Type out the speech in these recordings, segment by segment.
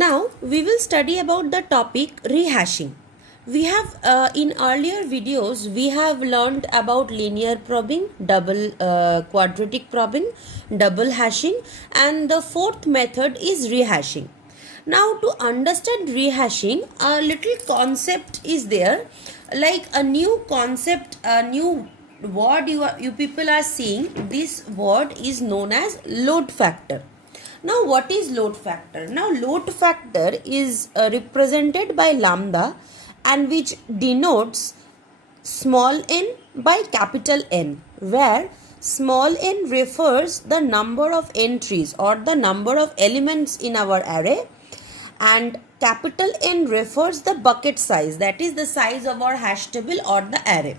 Now we will study about the topic rehashing. We have in earlier videos we have learned about linear probing, double quadratic probing, double hashing, and the fourth method is rehashing. Now to understand rehashing, a little concept is there, like a new concept, a new word you people are seeing. This word is known as load factor. Now, what is load factor? Now, load factor is represented by lambda, and which denotes small n by capital N, where small n refers the number of entries or the number of elements in our array, and capital N refers the bucket size, that is the size of our hash table or the array.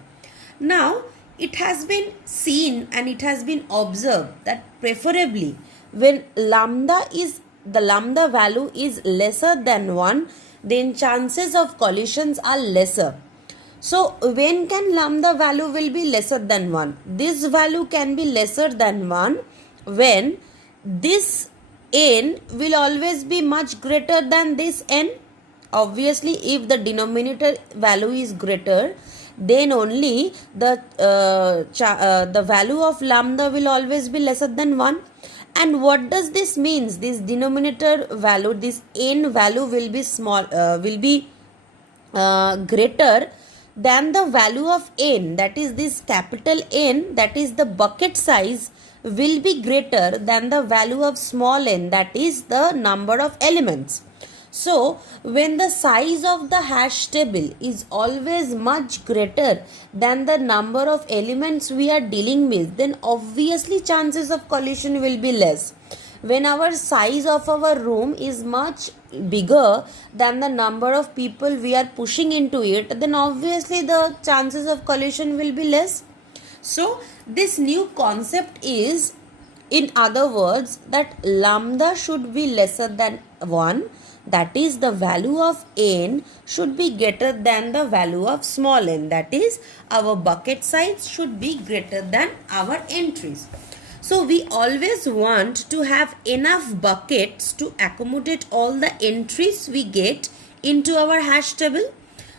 Now, it has been seen and it has been observed that preferably when the lambda value is lesser than 1, then chances of collisions are lesser. So when can lambda value will be lesser than 1? This value can be lesser than 1 when this n will always be much greater than this n. Obviously, if the denominator value is greater, then only the value of lambda will always be lesser than 1. And what does this means? This denominator value, this n value will be greater than the value of n, that is this capital N, that is the bucket size, will be greater than the value of small n, that is the number of elements. So, when the size of the hash table is always much greater than the number of elements we are dealing with, then obviously chances of collision will be less. When our size of our room is much bigger than the number of people we are pushing into it, then obviously the chances of collision will be less. So, this new concept is, in other words, that lambda should be lesser than 1. That is, the value of n should be greater than the value of small n. That is, our bucket size should be greater than our entries. So, we always want to have enough buckets to accommodate all the entries we get into our hash table.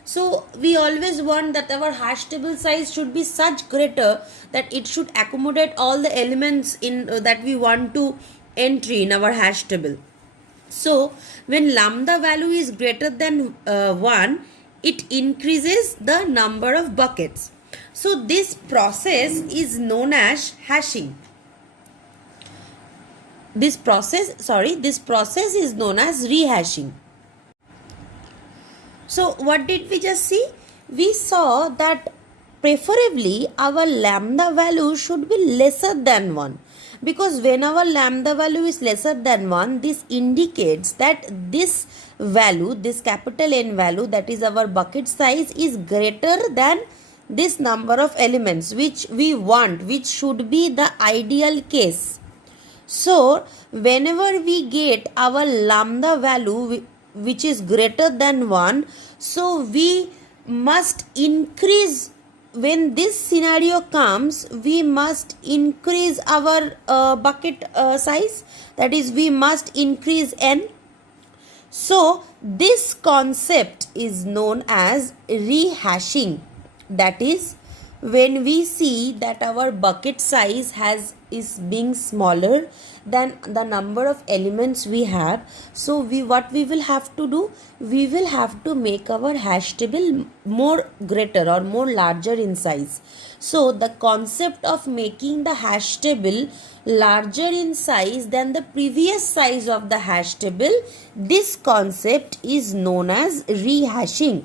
So, we always want that our hash table size should be such greater that it should accommodate all the elements in that we want to entry in our hash table. So, when lambda value is greater than 1, it increases the number of buckets. So, this process is known as hashing. This process is known as rehashing. So, what did we just see? We saw that preferably our lambda value should be lesser than 1. Because when our lambda value is lesser than 1, this indicates that this value, this capital N value, that is our bucket size, is greater than this number of elements which we want, which should be the ideal case. So, whenever we get our lambda value which is greater than 1, so we must increase. When this scenario comes, we must increase our bucket size, that is, we must increase n. So, this concept is known as rehashing. That is, when we see that our bucket size is being smaller than the number of elements we have, so what we will have to do, we will have to make our hash table more greater or more larger in size. So the concept of making the hash table larger in size than the previous size of the hash table, this concept is known as rehashing.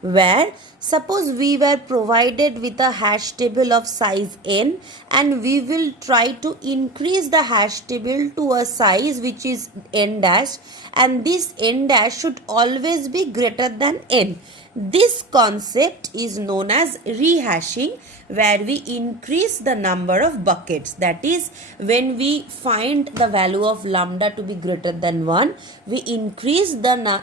Where suppose we were provided with a hash table of size n, and we will try to increase the hash table to a size which is n dash, and this n dash should always be greater than n. This concept is known as rehashing, where we increase the number of buckets. That is, when we find the value of lambda to be greater than 1, we increase the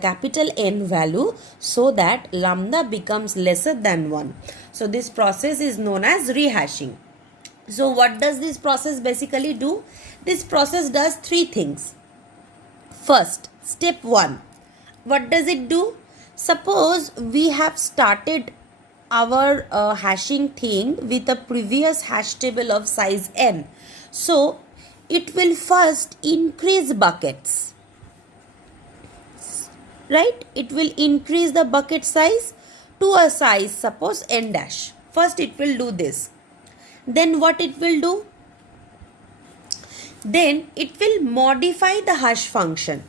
capital N value so that lambda becomes lesser than 1. So this process is known as rehashing. So what does this process basically do? This process does three things. First, step 1. What does it do? Suppose we have started our hashing thing with a previous hash table of size n. So, it will first increase buckets. Right? It will increase the bucket size to a size, suppose n dash. First, it will do this. Then what it will do? Then it will modify the hash function.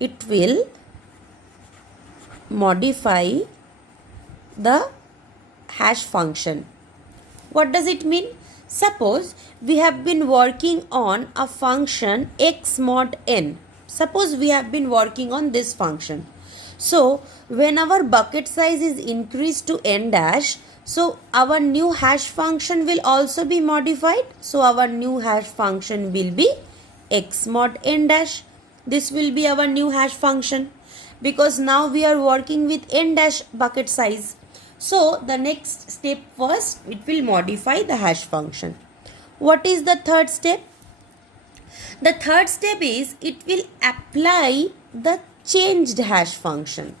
It will modify the hash function. What does it mean? Suppose we have been working on a function x mod n. Suppose we have been working on this function. So when our bucket size is increased to n dash, so our new hash function will also be modified. So our new hash function will be x mod n dash. This will be our new hash function because now we are working with n dash bucket size. So the next step, first it will modify the hash function. What is the third step? The third step is it will apply the changed hash function.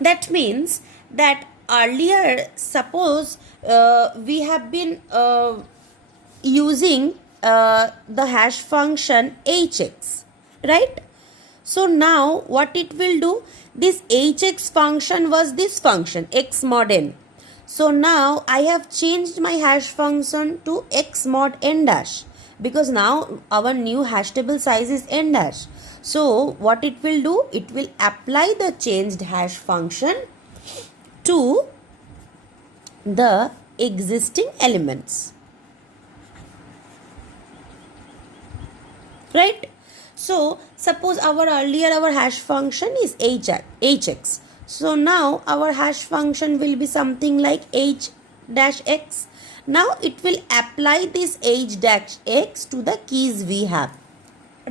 That means that earlier, suppose we have been using the hash function hx, right? So now what it will do, this hx function was this function x mod n. So now I have changed my hash function to x mod n dash because now our new hash table size is n dash. So what it will do, it will apply the changed hash function to the existing elements. Right? So suppose our hash function is hx. So now our hash function will be something like h dash x. Now it will apply this h dash x to the keys we have.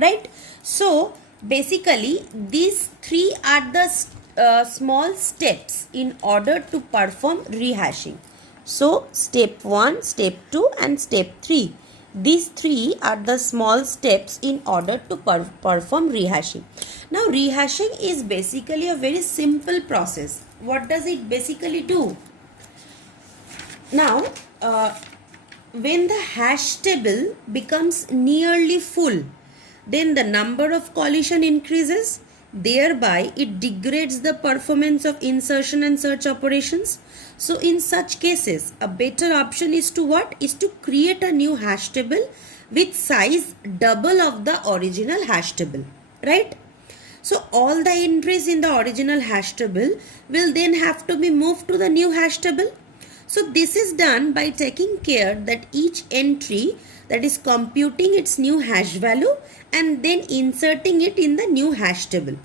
Right? So basically these three are the small steps in order to perform rehashing. So step 1, step 2 and step 3. These three are the small steps in order to perform rehashing. Now rehashing is basically a very simple process. What does it basically do? Now when the hash table becomes nearly full, then the number of collision increases. Thereby, it degrades the performance of insertion and search operations. So, in such cases, a better option is to what? Is to create a new hash table with size double of the original hash table, right? So, all the entries in the original hash table will then have to be moved to the new hash table. So, this is done by taking care that each entry, that is computing its new hash value and then inserting it in the new hash table.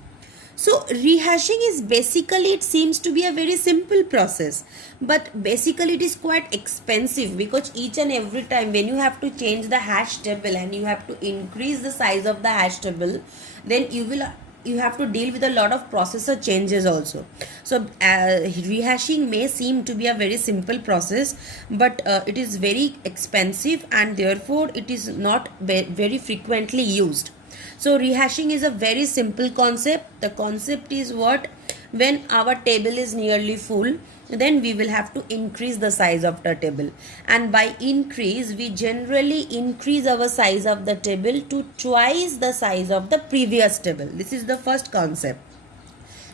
So rehashing is basically, it seems to be a very simple process, but basically it is quite expensive because each and every time when you have to change the hash table and you have to increase the size of the hash table, then you have to deal with a lot of processor changes also. So rehashing may seem to be a very simple process, but it is very expensive and therefore it is not very frequently used. So rehashing is a very simple concept. The concept is what? When our table is nearly full, then we will have to increase the size of the table, and by increase we generally increase our size of the table to twice the size of the previous table. This is the first concept.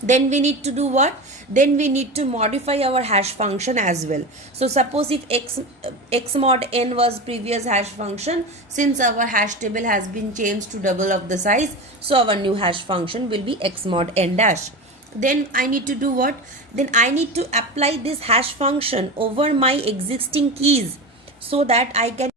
Then we need to do what? Then we need to modify our hash function as well. So suppose if x mod n was previous hash function, since our hash table has been changed to double of the size, so our new hash function will be x mod n dash. Then I need to do what? Then I need to apply this hash function over my existing keys so that I can.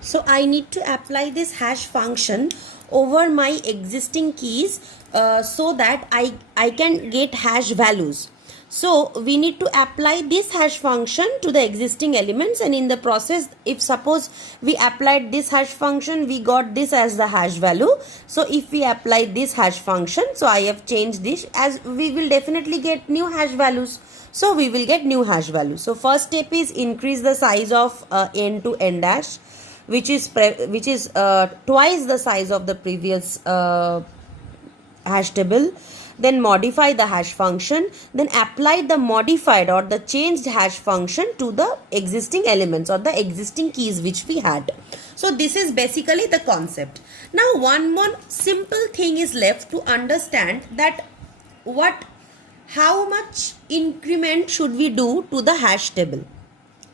So I need to apply this hash function over my existing keys so that I can get hash values. So we need to apply this hash function to the existing elements, and in the process, if suppose we applied this hash function, we got this as the hash value. So if we apply this hash function, so I have changed this, as we will definitely get new hash values. So we will get new hash value. So first step is increase the size of n to n dash, which is twice the size of the previous hash table. Then modify the hash function, then apply the modified or the changed hash function to the existing elements or the existing keys which we had. So this is basically the concept. Now one more simple thing is left to understand, that how much increment should we do to the hash table.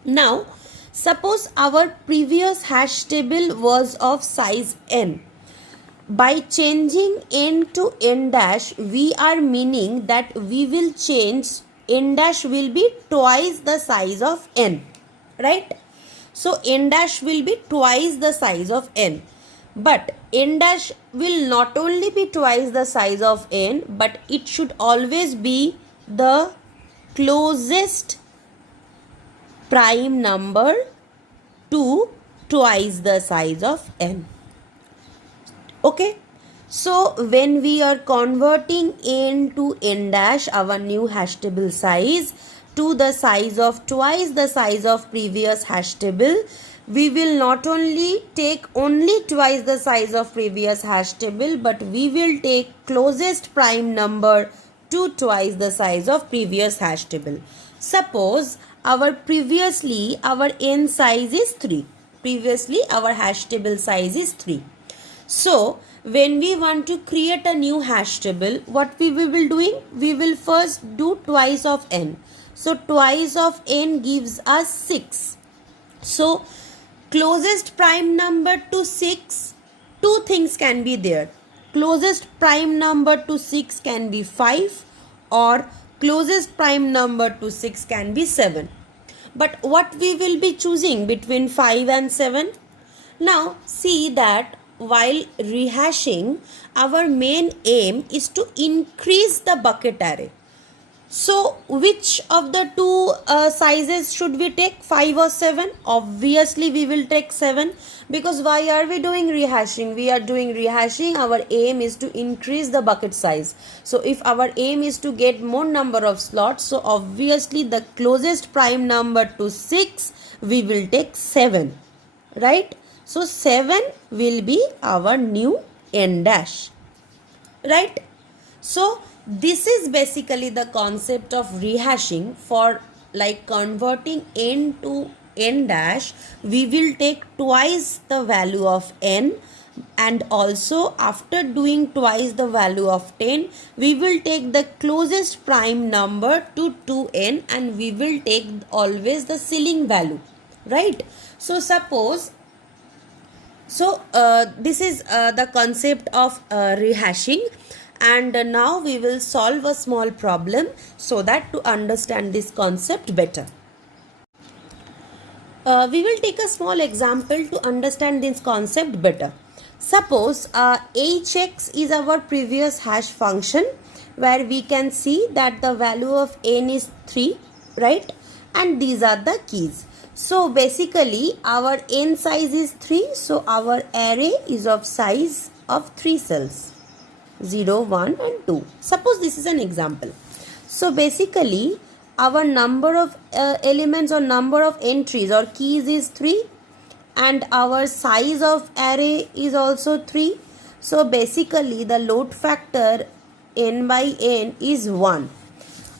Now suppose our previous hash table was of size n. By changing n to n dash, we are meaning that we will change n dash will be twice the size of n, right? So n dash will be twice the size of n. But n dash will not only be twice the size of n, but it should always be the closest prime number to twice the size of n. Okay, so when we are converting n to n dash, our new hash table size, to the size of twice the size of previous hash table, we will not only take only twice the size of previous hash table, but we will take closest prime number to twice the size of previous hash table. Suppose our n size is 3. Previously our hash table size is 3. So when we want to create a new hash table, what we will be doing? We will first do twice of n. So twice of n gives us 6. So closest prime number to 6, two things can be there. Closest prime number to 6 can be 5, or closest prime number to 6 can be 7. But what we will be choosing between 5 and 7? Now see that while rehashing, our main aim is to increase the bucket array. So which of the two sizes should we take, 5 or 7? Obviously we will take 7, because why are we doing rehashing? We are doing rehashing, our aim is to increase the bucket size. So if our aim is to get more number of slots, so obviously the closest prime number to 6, we will take 7, right? So 7 will be our new n dash, right? So this is basically the concept of rehashing. For like converting n to n dash, we will take twice the value of n, and also after doing twice the value of 10, we will take the closest prime number to 2n, and we will take always the ceiling value, right? So suppose this is the concept of rehashing, and now we will solve a small problem so that to understand this concept better. We will take a small example to understand this concept better. Suppose hx is our previous hash function, where we can see that the value of n is 3, right? And these are the keys. So basically our n size is 3, so our array is of size of 3 cells, 0, 1 and 2. Suppose this is an example. So basically our number of elements or number of entries or keys is 3, and our size of array is also 3. So basically the load factor n by n is 1.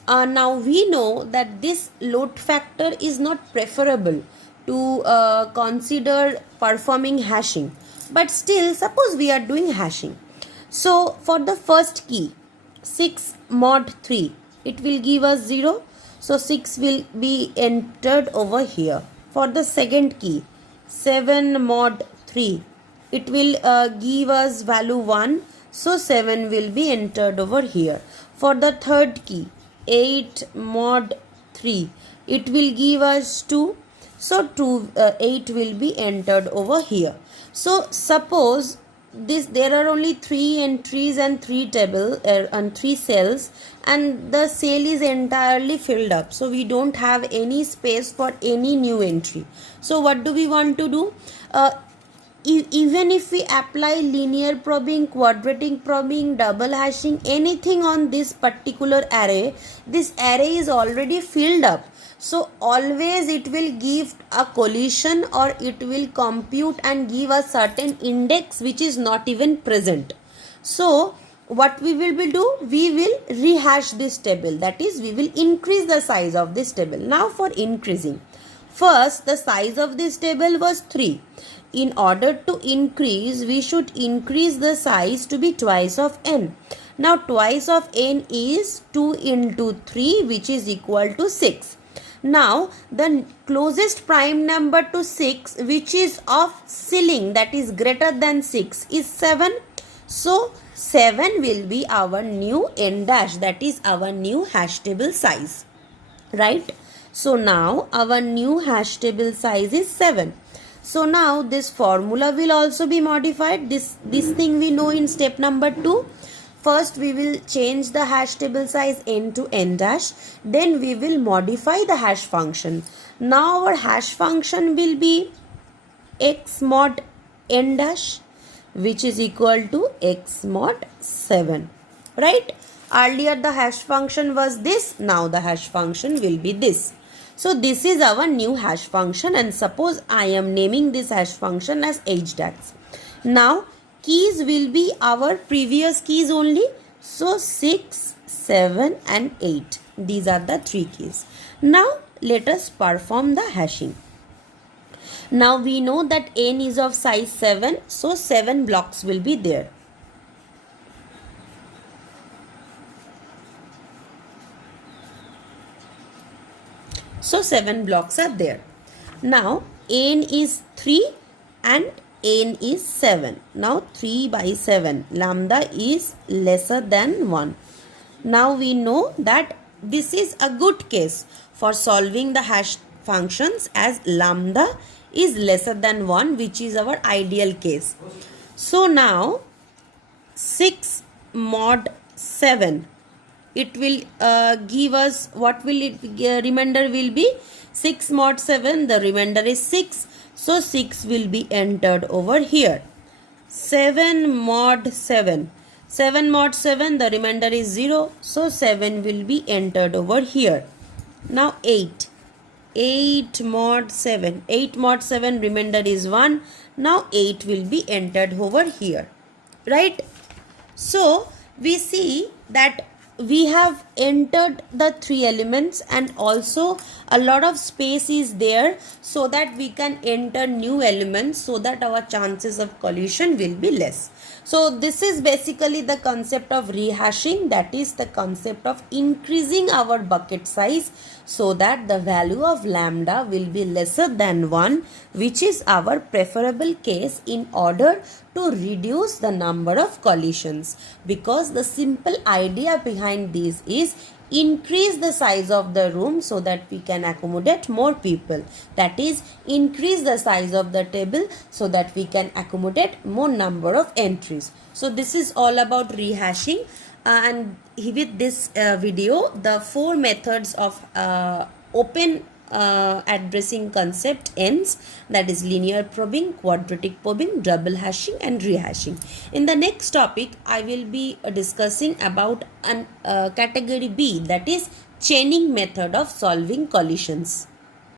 Now we know that this load factor is not preferable to consider performing hashing, but still suppose we are doing hashing. So for the first key 6 mod 3, it will give us 0, so 6 will be entered over here. For the second key 7 mod 3, it will give us value 1, so 7 will be entered over here. For the third key 8 mod 3, it will give us 2, so 8 will be entered over here. So suppose there are only 3 entries and 3 table and 3 cells, and the cell is entirely filled up, so we don't have any space for any new entry. So what do we want to do? even if we apply linear probing, quadratic probing, double hashing, anything on this particular array, this array is already filled up. So always it will give a collision, or it will compute and give a certain index which is not even present. So what we will do, we will rehash this table, that is we will increase the size of this table. Now for increasing, first the size of this table was 3. In order to increase, we should increase the size to be twice of n. Now twice of n is 2 into 3, which is equal to 6. Now the closest prime number to 6, which is of ceiling, that is greater than 6, is 7. So 7 will be our new n dash, that is our new hash table size, right? So now our new hash table size is 7. So now this formula will also be modified. This thing we know in step number 2. First we will change the hash table size n to n dash. Then we will modify the hash function. Now our hash function will be x mod n dash, which is equal to x mod 7. Right? Earlier the hash function was this. Now the hash function will be this. So this is our new hash function, and suppose I am naming this hash function as hdax. Now keys will be our previous keys only. So 6, 7 and 8. These are the 3 keys. Now let us perform the hashing. Now we know that n is of size 7. So 7 blocks will be there. So 7 blocks are there. Now n is 3 and n is 7. Now 3 by 7, lambda is lesser than 1. Now we know that this is a good case for solving the hash functions, as lambda is lesser than 1, which is our ideal case. So now 6 mod 7, it will give us, what will it remainder will be 6 mod 7, the remainder is 6. So 6 will be entered over here. 7 mod 7, 7 mod 7, the remainder is 0. So 7 will be entered over here. Now 8, 8 mod 7, 8 mod 7, remainder is 1. Now 8 will be entered over here, right? So we see that we have entered the 3 elements, and also a lot of space is there so that we can enter new elements, so that our chances of collision will be less. So this is basically the concept of rehashing, that is the concept of increasing our bucket size so that the value of lambda will be lesser than 1, which is our preferable case in order to reduce the number of collisions. Because the simple idea behind this is increase the size of the room so that we can accommodate more people, that is increase the size of the table so that we can accommodate more number of entries. So this is all about rehashing, and with this video the 4 methods of open addressing concept ends, that is linear probing, quadratic probing, double hashing and rehashing. In the next topic I will be discussing about an category B, that is chaining method of solving collisions.